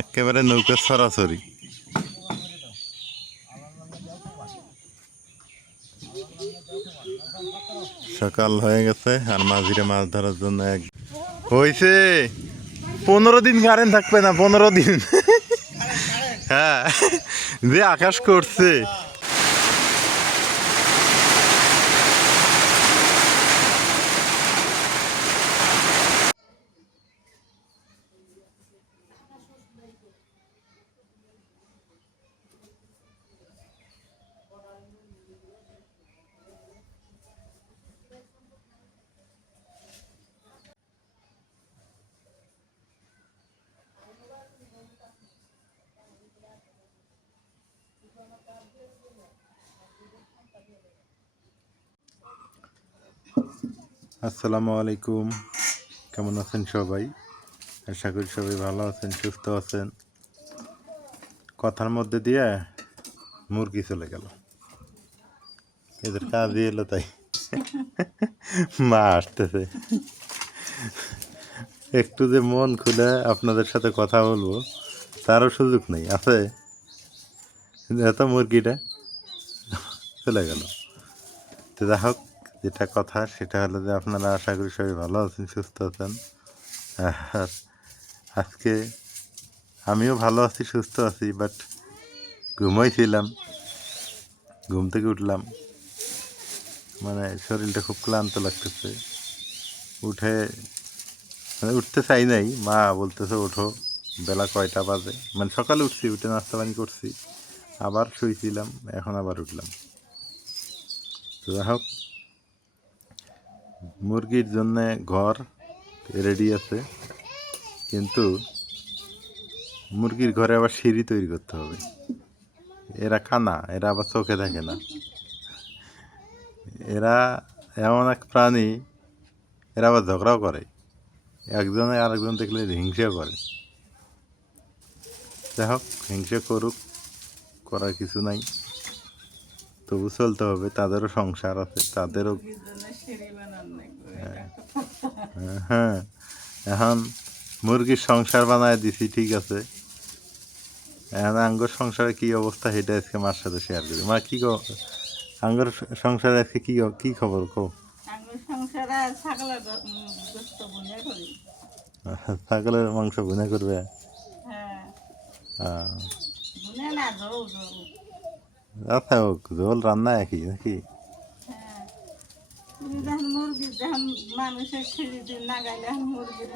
একেবারে নৌকা সরাসরি। সকাল হয়ে গেছে, আর মাঝিরে মাছ ধরার জন্য এক হয়েছে পনেরো দিন কারেন্ট থাকবে না, পনেরো দিন। হ্যাঁ যে আকাশ করছে। আসসালামু আলাইকুম। কেমন আছেন সবাই? আশা করি সবাই ভালো আছেন, সুস্থ আছেন। কথার মধ্যে দিয়ে মুরগি চলে গেল। এদের কাজই এলো তাই। মা আসতেছে। একটু যে মন খুলে আপনাদের সাথে কথা বলব, তারও সুযোগ নেই। আছে? এত মুরগিটা চলে গেল। তো যাই হোক যেটা কথা, সেটা হলো যে আপনারা আশা করি সবাই ভালো আছেন, সুস্থ আছেন। আর আজকে আমিও ভালো আছি, সুস্থ আছি বাট ঘুমাইছিলাম, ঘুম থেকে উঠলাম। মানে শরীরটা খুব ক্লান্ত লাগতেছে। উঠে মানে উঠতে চাই নাই, মা বলতেছে ওঠো, বেলা কয়টা বাজে। মানে সকালে উঠছি, উঠে নাস্তা পানি করছি। আবার শুয়েছিলাম এখন আবার উঠলাম। তো যাই হোক মুরগির জন্য ঘর রেডি আছে। কিন্তু মুরগির ঘরে আবার সিঁড়ি তৈরি করতে হবে। এরা খানা, এরা আবার চোখে থাকে না। এরা এমন এক প্রাণী, এরা আবার ঝগড়াও করে। একজনে আরেকজন দেখলে হিংসা করে। যাই হোক, হিংসা করুক, করার কিছু নাই। তবু চলতে হবে তাদেরও সংসার আছে তাদেরও হ্যাঁ এখন মুরগির সংসার বানায় দিছি ঠিক আছে। এখন আঙ্গর সংসারে কি অবস্থা সেটা আজকে মার সাথে শেয়ার করি। মা কি আঙ্গর সংসারে আজকে কি কি খবর কো ছাগলের মাংস ভুনে করবে? হ্যাঁ। আচ্ছা ঝোল রান্না একই নাকি? হ্যাঁ। যখন মুরগি যখন মানুষের সিঁড়ি দিয়ে নাগাইলে এখন মুরগির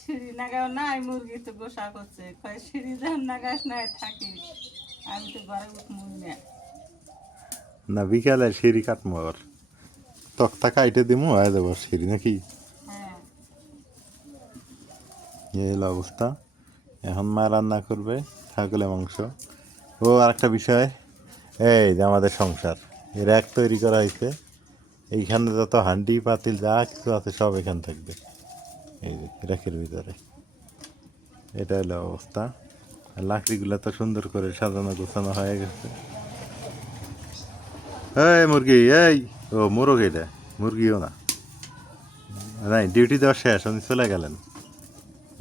সিঁড়ি নাগাও নাই মুরগি তো গোসা করছে। কয় সিঁড়ি যখন নাগাস নাই থাকি। আমি তো ঘরে উঠমু না। না বিকালে সিঁড়ি কাটবো আবার। তক্তা কাইটে দিমু হয়ে যাব সিঁড়ি নাকি? হ্যাঁ। এই অবস্থা। এখন মা রান্না করবে ছাগলের মাংস। ও আরেকটা বিষয়। এই যে আমাদের সংসার। এর এক তৈরি করা হয়েছে। এইখানে যত হান্ডি, পাতিল, যা কিছু আছে সব এখান থাকবে। এই যে রেখের ভিতরে। এটা হলো অবস্থা। আর লাকড়িগুলো তো সুন্দর করে সাজানো গোছানো হয়ে গেছে। এই মুরগি, এই! ও, মোরগ এটা। মুরগিও না। নাই, ডিউটি দেওয়া শেষ, উনি চলে গেলেন।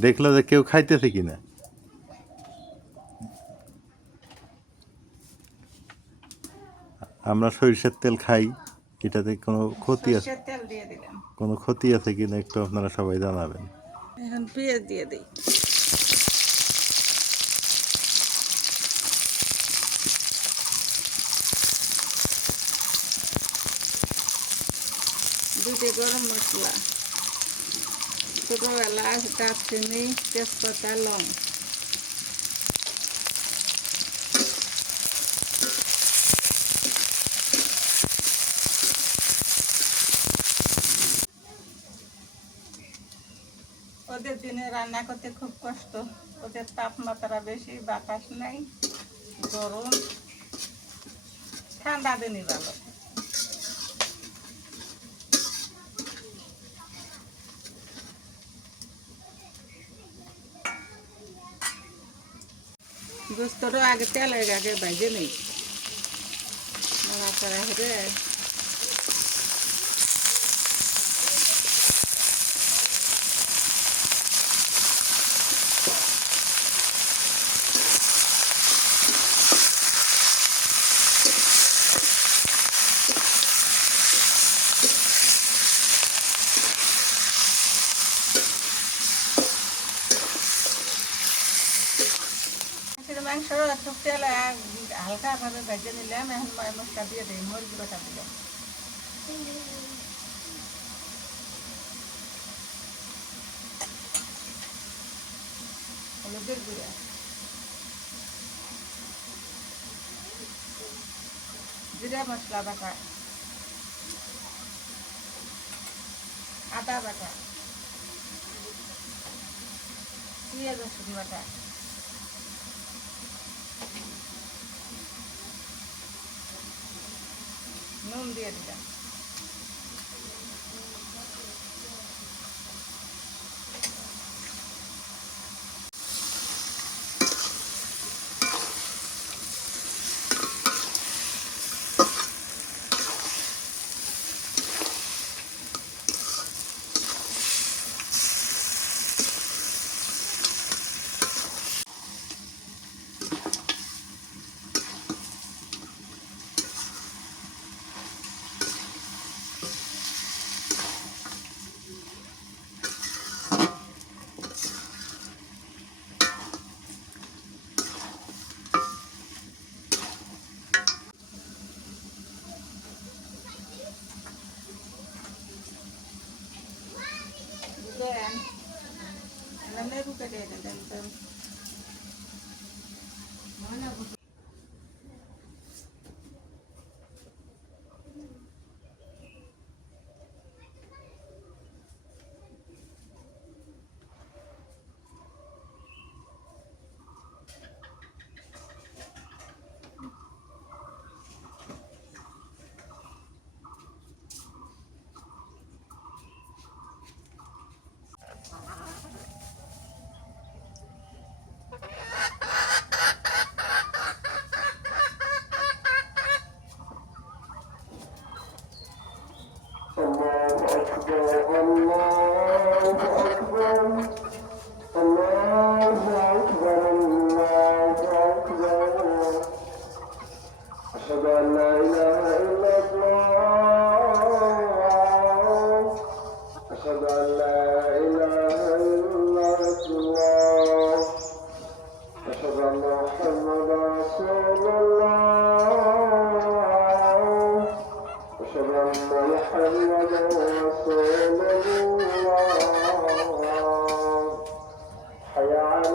দেখল যে কেউ খাইতেছে কিনা। আমরা সরিষার তেল খাই এটাতে কোনো ক্ষতি আছে? কোনো ক্ষতি আছে কিনা একটু আপনারা সবাই জানাবেন। এখন পেঁয়াজ দিয়ে দিই। দুটো গরম মশলা। ছোটো এলাচ দারচিনি তেজপাতা লং। ওদের দিনে রান্না করতে খুব কষ্ট। ওদের তাপমাত্রা বেশি, বাতাস নাই, গরম। ঠান্ডা দিনই ভালো। গোস্তটা আগে তেলের আগে ভাজে নেই। নাড়াচাড়া করে মাংস একটু তেল হালকা ভাবে ভেজে নিলাম এখন ময় মশলা দিয়ে দিই মুরগি কষা দিলাম হলুদের গুঁড়া জিরা মশলা বাটা আদা বাটা পেঁয়াজ রসুন বাটা নুন দিয়ে দিলাম।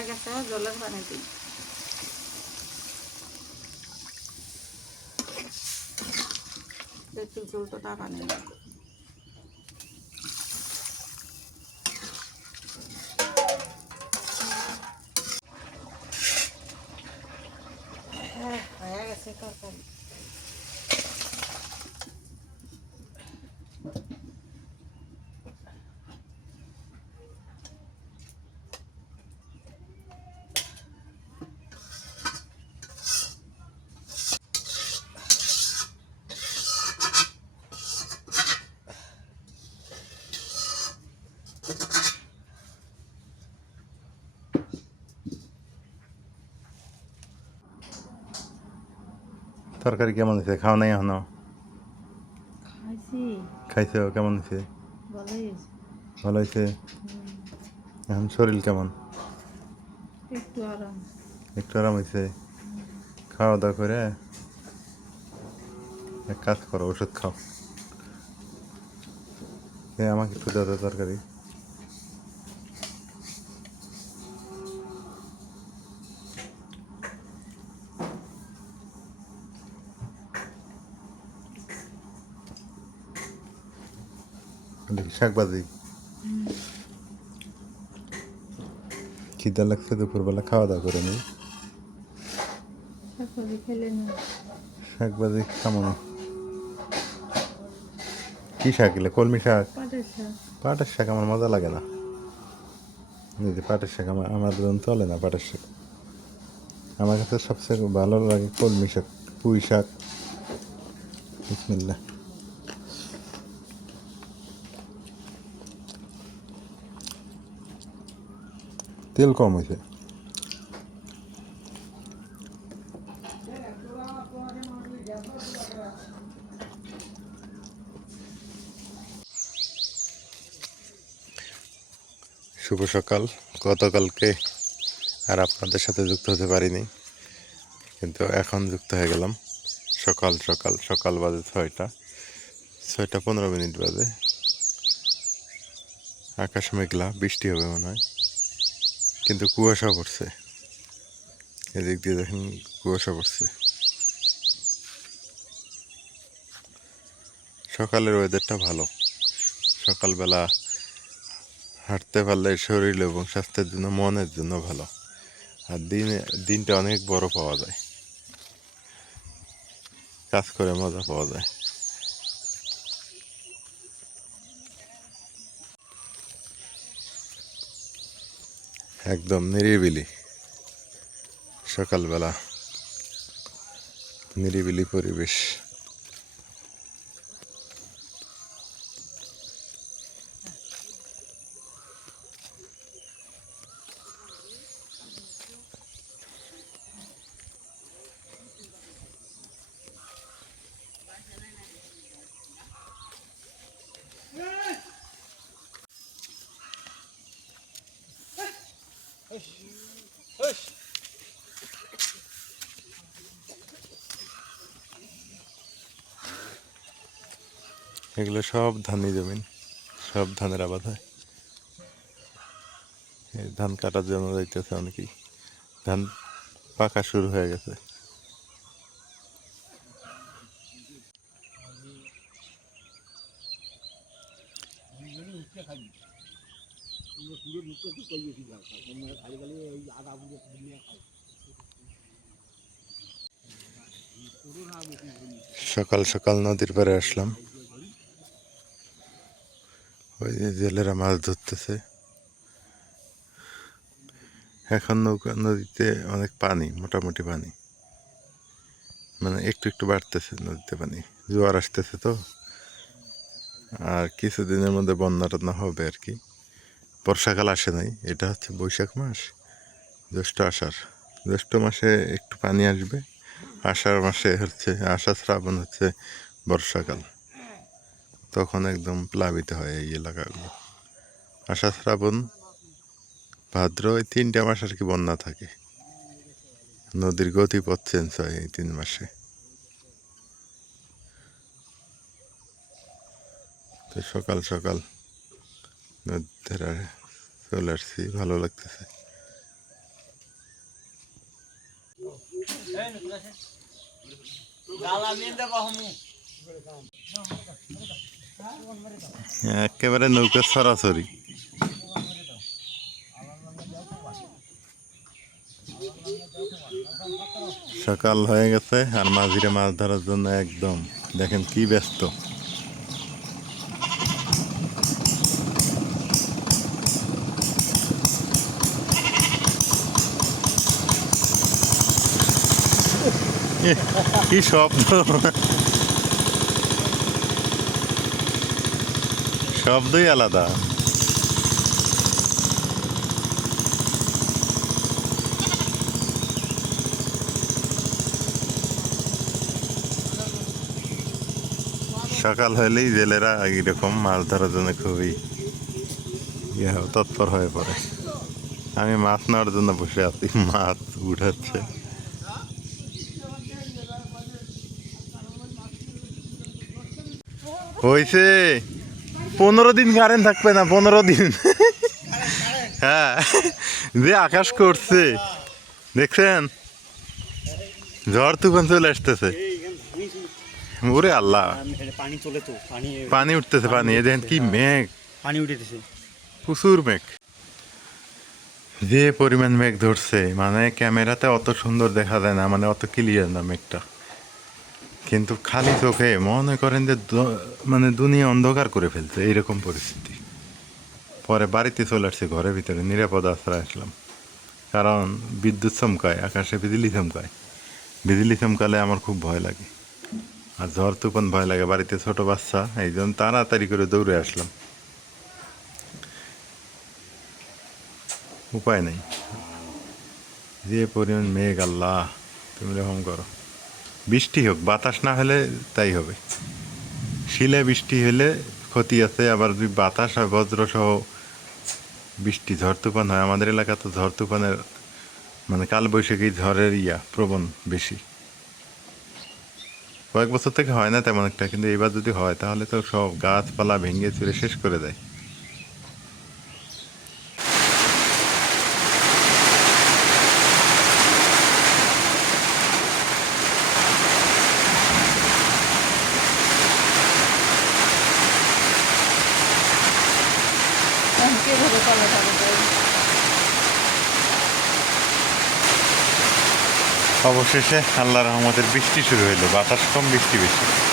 কষানো হয়ে গেছে জলের পানি দিই একটু ঝোলটা টাকা নেই হয়ে গেছে তরকারি তরকারি কেমন হয়েছে? খাওয়া নাই এখনও? খাইছি। কেমন হয়েছে? ভালো হয়েছে? এখন শরীর কেমন? একটু আরাম। একটু আরাম হয়েছে? খাওয়া দাওয়া করে? এক কাজ করো ওষুধ খাও। আমাকে একটু তো তরকারি। দেখি শাক ভাজি খিদা লাগছে দুপুরবেলা খাওয়া দাওয়া করে না। শাক ভাজি কেমন কি শাক এগুলো কলমি শাক। পাটের শাক আমার মজা লাগে না। এই যে পাটের শাক আমার আমার জন্য চলে না পাটের শাক। আমার কাছে সবচেয়ে ভালো লাগে কলমি শাক পুঁই শাক। বিসমিল্লাহ। তেল কম হয়েছে। শুভ সকাল। গতকালকে আর আপনাদের সাথে যুক্ত হতে পারিনি, কিন্তু এখন যুক্ত হয়ে গেলাম। সকাল সকাল সকাল বাজে ছয়টা। ছয়টা পনেরো মিনিট বাজে। আকাশ মেঘলা, বৃষ্টি হবে মনে হয়। কিন্তু কুয়াশা পড়ছে। এদিক দিয়ে দেখেন কুয়াশা পড়ছে। সকালের ওয়েদারটা ভালো। সকালবেলা হাঁটতে পারলে শরীর এবং স্বাস্থ্যের জন্য, মনের জন্য ভালো। আর দিনে, দিনটা অনেক বড় পাওয়া যায়। কাজ করে মজা পাওয়া যায়। একদম নিরিবিলি। সকালবেলা নিরিবিলি পরিবেশ। এগুলো সব ধানই জমিন সব ধানের আবাদ হয়। ধান কাটার জন্য যাইতেছে অনেকেই। ধান পাকা শুরু হয়ে গেছে। সকাল সকাল নদীর পাড়ে আসলাম। ওই যে জেলেরা মাছ ধরতেছে। এখন নৌকা, নদীতে অনেক পানি, মোটামুটি পানি। মানে একটু একটু বাড়তেছে নদীতে পানি। জোয়ার আসতেছে তো। আর কিছুদিনের মধ্যে বন্যা টন্যা হবে আর কি। বর্ষাকাল আসে নাই, এটা হচ্ছে বৈশাখ মাস। জ্যৈষ্ঠ আষাঢ়। জ্যৈষ্ঠ মাসে একটু পানি আসবে। আষাঢ় মাসে হচ্ছে, আষাঢ় শ্রাবণ হচ্ছে বর্ষাকাল। তখন একদম প্লাবিত হয় এই এলাকাগুলো। আষাঢ় শ্রাবণ, ভাদ্র এই তিনটা মাস আর কি বন্যা থাকে। নদীর গতিপথ চেঞ্জ হয় এই তিন মাসে। তো সকাল সকাল নদীর চলে আসছি, ভালো লাগতেছে। একেবারে নৌকা সরাসরি। সকাল হয়ে গেছে আর মাঝিরে মাছ ধরার জন্য একদম। দেখেন কি ব্যস্ত। কি স্বপ্ন? শব্দই আলাদা। সকাল হলেই জেলেরা এইরকম মাছ ধরার জন্য খুবই ইয়ে তৎপর হয়ে পড়ে। আমি মাছ নেওয়ার জন্য বসে আছি, মাছ উঠাচ্ছে। হয়েছে পনেরো দিন কারেন্ট থাকবে না, পনেরো দিন। হ্যাঁ যে আকাশ করছে। দেখছেন? ঝড় তুফান চলে আসতেছে। ওরে আল্লাহ। পানি উঠতেছে, পানি। এই দেখেন কি মেঘ। পানি উঠেছে প্রচুর মেঘ। যে পরিমাণ মেঘ ধরছে মানে ক্যামেরাতে অত সুন্দর দেখা যায় না মানে অত ক্লিয়ার না মেঘটা। কিন্তু খালি চোখে মনে করেন যে মানে দুনিয়া অন্ধকার করে ফেলছে এইরকম পরিস্থিতি। পরে বাড়িতে চলে আসছে, ঘরের ভিতরে নিরাপদ আশ্রয় আসলাম। কারণ বিদ্যুৎ চমকায়, আকাশে বিজলি চমকায়। বিজলি চমকালে আমার খুব ভয় লাগে। আর ঝড় তুফান ভয় লাগে, বাড়িতে ছোট বাচ্চা, এই জন্য তাড়াতাড়ি করে দৌড়ে আসলাম। উপায় নেই। যে পরিমাণ মেঘ, আল্লাহ, তুমি রকম করো। বৃষ্টি হোক, বাতাস না হলে তাই হবে। শিলে বৃষ্টি হলে ক্ষতি আছে, আবার যদি বাতাস হয় বজ্র সহ বৃষ্টি ঝড় তুফান হয়, আমাদের এলাকা তো ঝড় তুফানের মানে কালবৈশাখী ঝড়ের ইয়া, প্রবণ বেশি। কয়েক বছর থেকে হয় না তেমন একটা, কিন্তু এবার যদি হয়, তাহলে তো সব গাছপালা ভেঙে চুরে শেষ করে দেয় এখন কীভাবে কবে যাবে অবশেষে আল্লাহ রহমতের বৃষ্টি শুরু হইল বাতাস কম বৃষ্টি বেশি।